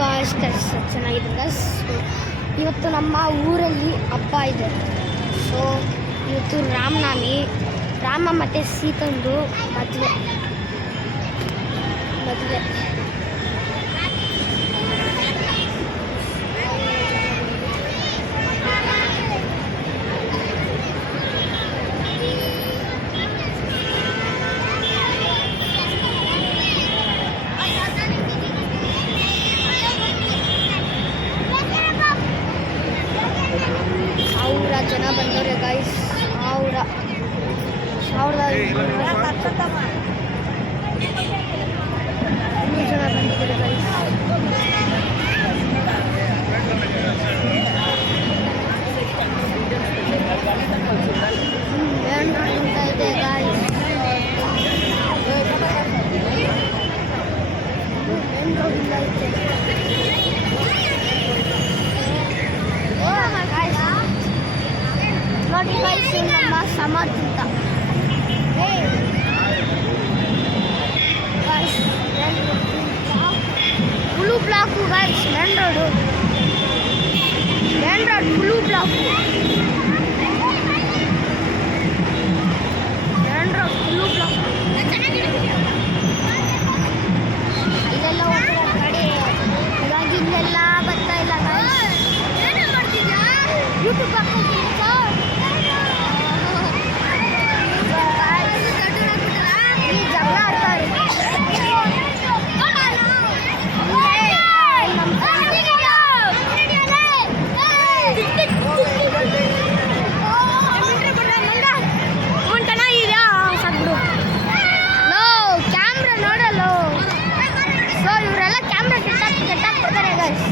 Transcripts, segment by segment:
Guys ಚೆನ್ನಾಗಿದೆ guys. ಇವತ್ತು ನಮ್ಮ ಊರಲ್ಲಿ ಹಬ್ಬ ಇದೆ. ಸೊ ಇವತ್ತು ರಾಮನವಮಿ, ರಾಮ ಮತ್ತು ಸೀತಂದು ಮದುವೆ. ಜನ ಬಂದವ್ರೆ ಗಾಯ್ಸ್. ಸಾವಿರದ ಜನ ಬಂದಿದ್ದಾರೆ ಗಾಯ್ಸ್. ಮೇನ್ ರೋಡ್ ಅಂತ ಇದೆ ಗಾಯ್ಸ್. ಮೇನ್ ರೋಡ್ ಇಲ್ಲ ಐತೆ. ನೋಡಿ ಗಾಯ್ಸ್, ನಮ್ಮ Samarth blue block guys. Main road blue block. ಇಲ್ಲೆಲ್ಲ ಹೋಗ್ತಾರೆ ಗಾಡಿ. ಇವಾಗ ಇಲ್ಲೆಲ್ಲ ಬರ್ತಾ ಇಲ್ಲ ಗಾಯ್ಸ್. ಯೂಟ್ಯೂಬ್ ಹಾಕೋದು ಜಗಳ ಆಡ್ತಾರೆ. ಕ್ಯಾಮ್ರಾ ನೋಡಲ್ಲ. ಸೊ ಇವರೆಲ್ಲ ಕ್ಯಾಮ್ರಾ ಕೆಟ್ಟಾಕ್ಬಿಡ್ತಾರೆ ಗಾಯ್ಸ್.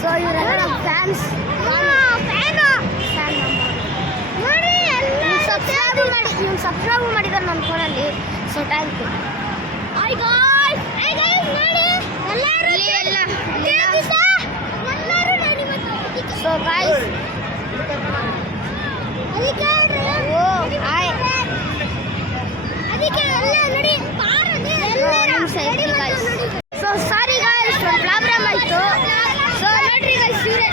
ಸೊ ಇವರೆಲ್ಲ ನಮ್ಮ ಫ್ಯಾನ್ಸ್. ಸಬ್ಸ್ಕ್ರೈಬ್ ಮಾಡಿದ್ದಾರೆ ನನ್ನ ಫೋನಲ್ಲಿ. So thank you. So guys, so sorry guys, ಒಂದು ಪ್ರಾಬ್ಲಮ್ ಆಯಿತು. ಸೊ ನೋಡ್ರಿ ಗಾಯ್ಸ್, ಇವರೇ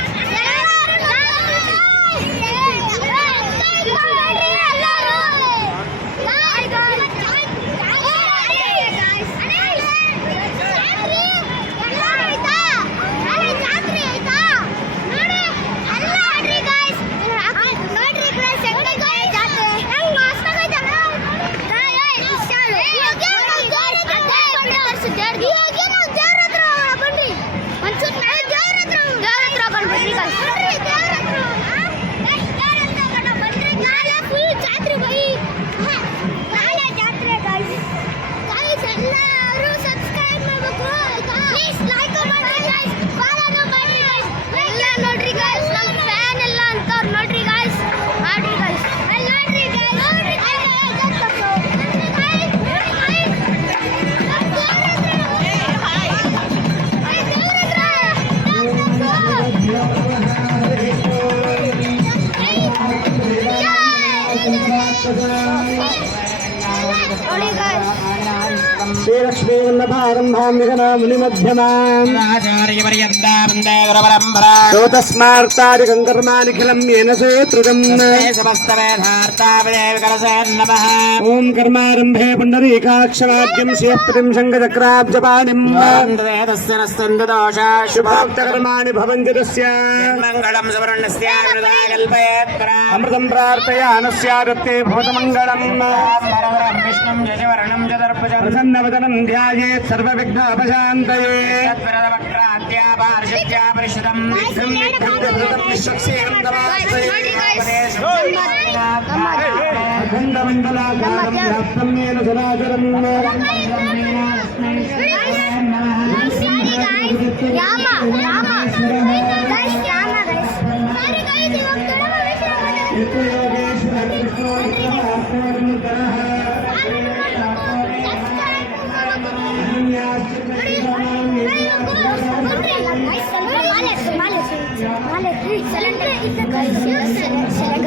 श्रीलक्ष्मी वल्लभारम्भां विघ्नामुनिमध्यमाम् कर्मानिखिलं येन सेतृगम् ॐ कर्मारम्भे पुण्डरीकाक्षवाद्यं श्रीयत्पतिं शङ्खचक्राब्जपाणिम् शुभोक्तकर्माणि भवन्ति तस्य मङ्गलं सुवर्णस्य अमृतं प्रार्थयानस्यादत्ते भूतमङ्गलम् विष्णुं यशवर्णं चतुर्भुजं प्रसन्नवदनं ध्यायेत् सर्वविघ्नोपशान्तये Yes.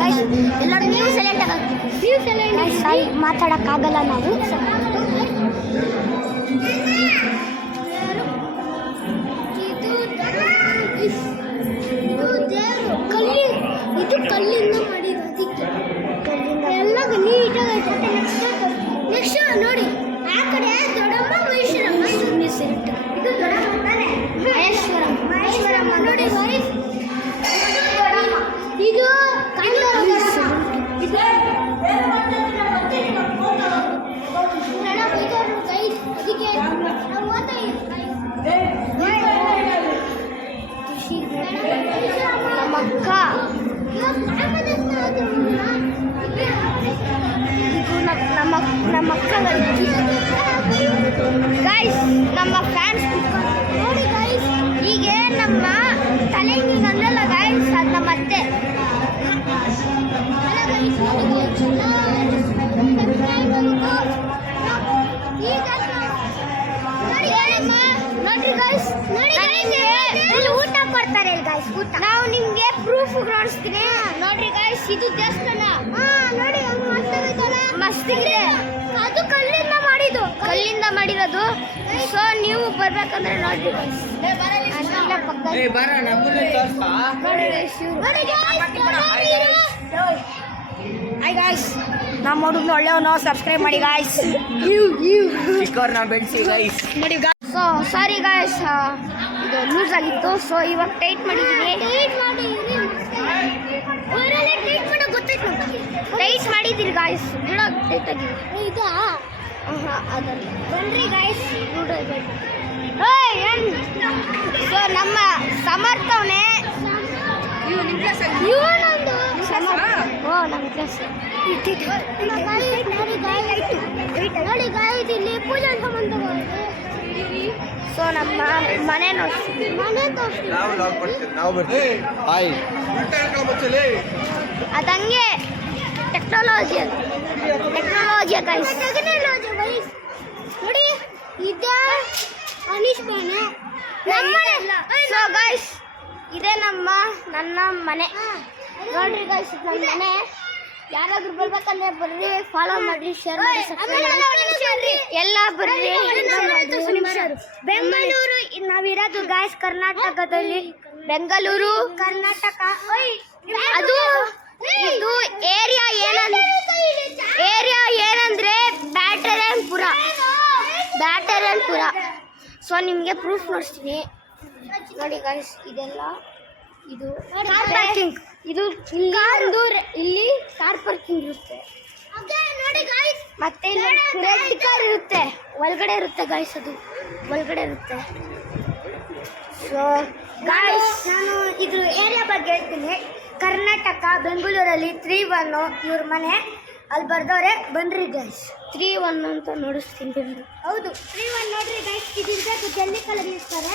ಗೈಸ್ ಎಲ್ಲರೂ ನೀವು ಸೈಲೆಂಟ್ ಸಾರಿ ಮಾತಾಡೋಕ್ಕಾಗಲ್ಲ ನಾವು. ಇದು ಕಲ್ಲಿಂದ ಮಾಡಿರೋದು, ಎಲ್ಲ ನೀಟಾಗಿ. ನೆಕ್ಸ್ಟ್ ನೋಡಿ ಆ ಕಡೆ ದೊಡ್ಡಮ್ಮ ಮಹೇಶ್ವರಮ್ಮ, ಇದು ದೊಡ್ಡಮ್ಮ ತಾನೆ ಮಹೇಶ್ವರಮ್ಮ ನೋಡಿ ಗೈಸ್, ಇದು ನಮ್ಮಕ್ಕ, ನಮ್ಮಕ್ಕ ಗೈಸ್, ನಮ್ಮ ಫ್ಯಾನ್ಸ್ ನೋಡಿ ಗೈಸ್. ಹೀಗೆ ನಮ್ಮ ತಲೆ ನೀನಲ್ಲ ಗೈಸ್, ಅದು ನಮ್ಮ ಅತ್ತೆ. ನೋಡ್ರಿ ಗೈಸ್, ಊಟ ಕೊಡ್ತಾರೆ ಗೈಸ್, ಊಟ. ನಾವು ನಿಮ್ಗೆ ಪ್ರೂಫ್ ಕಾಣಿಸ್ತೀನಿ ನೋಡ್ರಿ ಗೈಸ್. ಇದು ದೇವಸ್ಥಾನ ನೋಡಿ, ಮಸ್ತಿಗಿದೆ. ಅದು ಕಲ್ಲಿಂದ ಮಾಡಿರೋದು. ಸೊ ನೀವು ಬರ್ಬೇಕಂದ್ರೆ ನೋಡ್ರಿ ಗೈಸ್. ಹಾಯ್ ಗಾಯ್ಸ್, ನಮ್ಮ ಹುಡುಗನ ಒಳ್ಳೆಯವನು, ಸಬ್ಸ್ಕ್ರೈಬ್ ಮಾಡಿ ಗಾಯ್ಸ್. ನೋಡಿ ಸೊ ಸಾರಿ ಗಾಯ್ಸ್, ಇದು ಲೂಸ್ ಆಗಿತ್ತು. ಸೊ ಇವಾಗ ಟೈಟ್ ಮಾಡಿದ್ದೀನಿ. ಟೈಟ್ ಮಾಡಿದ್ದೀರಿ ಗಾಯ್ಸ್, ಟೈಟ್ ಆಗಿದೆ. ಇದಾ ಅದನ್ನು ಬನ್ರಿ ಗಾಯ್ಸ್. ಸೊ ನಮ್ಮ ಸಮರ್ಥವನೇ ನಮ್ಮ ಕ್ಲಾಸ್ ನೋಡಿ ಗಾಯ್ಸ್, ಇಲ್ಲಿ ಪೂಜಾ ಸಂಬಂಧ. ಸೊ ನಮ್ಮ ಮನೆ ನೋಡಿ, ಅದಂಗೆ ಟೆಕ್ನಾಲಜಿ ಗೈಸ್. ನೋಡಿ ಇದೆ ಅನೀಶ್ ಮನೆ. ಸೊ ಗೈಸ್, ಇದೇ ನನ್ನ ಮನೆ ನೋಡ್ರಿ ಗೈಸ್. ನನ್ನ ಮನೆ ಯಾರಾದ್ರೂ ಬರ್ಬೇಕಂದ್ರೆ ಬರ್ರಿ, ಫಾಲೋ ಮಾಡ್ರಿ, ಶೇರ್ ಮಾಡಿ, ಎಲ್ಲ ಬರ್ರಿ. ಬೆಂಗಳೂರು ನಾವಿರೋದು ಗಾಯ್ಸ್ ಕರ್ನಾಟಕದಲ್ಲಿ, ಬೆಂಗಳೂರು ಕರ್ನಾಟಕ. ಅದು ಇದು ಏರಿಯಾ ಏನಂದ್ರೆ ಬ್ಯಾಟರನ್ಪುರ. ಸೊ ನಿಮಗೆ ಪ್ರೂಫ್ ನೋಡ್ತೀನಿ ನೋಡಿ ಗಾಯ್ಸ್. ಇದೆಲ್ಲ ಇದು ಇದು ಇಲ್ಲಿ ಕಾರ್ ಪಾರ್ಕಿಂಗ್ ಇರುತ್ತೆ. ಮತ್ತೆ ರೆಡ್ ಕಾರ್ ಇರುತ್ತೆ, ಒಳಗಡೆ ಇರುತ್ತೆ ಗಾಯ್ಸ್, ಅದು ಒಳಗಡೆ ಇರುತ್ತೆ. ಸೊ ಗಾಯ್ಸ್, ನಾನು ಇದ್ರ ಏರಿಯಾ ಬಗ್ಗೆ ಹೇಳ್ತೀನಿ. ಕರ್ನಾಟಕ, ಬೆಂಗಳೂರಲ್ಲಿ 3-1 ಇವ್ರ ಮನೆ. ಅಲ್ಲಿ ಬರ್ದವ್ರೆ, ಬನ್ರಿ ಗೈಸ್. 3-1 ಅಂತ ನೋಡಿಸ್ತೀನಿ ಬಂದು. ಹೌದು 3-1 ನೋಡ್ರಿ ಗೈಸ್. ಇದಿರ್ಬೇಕು, ಜಲ್ಲಿ ಕಲರ್ ಇರ್ತಾರೆ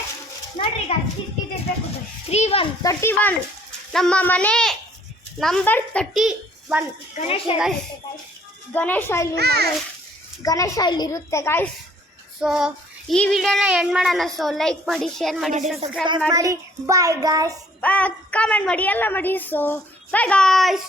ನೋಡ್ರಿ ಗೈಸ್, ಇದಿರ್ಬೇಕು ಗೈಸ್. 3-1 31 ನಮ್ಮ ಮನೆ ನಂಬರ್ 31. ಗಣೇಶ ಇಲ್ಲಿರುತ್ತೆ ಗಾಯ್ಸ್. ಸೊ ಈ ವಿಡಿಯೋನ ಎಂಡ್ ಮಾಡೋಣ. ಸೊ ಲೈಕ್ ಮಾಡಿ, ಶೇರ್ ಮಾಡಿ, ಸಬ್ಸ್ಕ್ರೈಬ್ ಮಾಡಿ. ಬಾಯ್ ಗಾಯ್ಸ್, ಕಾಮೆಂಟ್ ಮಾಡಿ, ಎಲ್ಲ ಮಾಡಿ. So bye guys.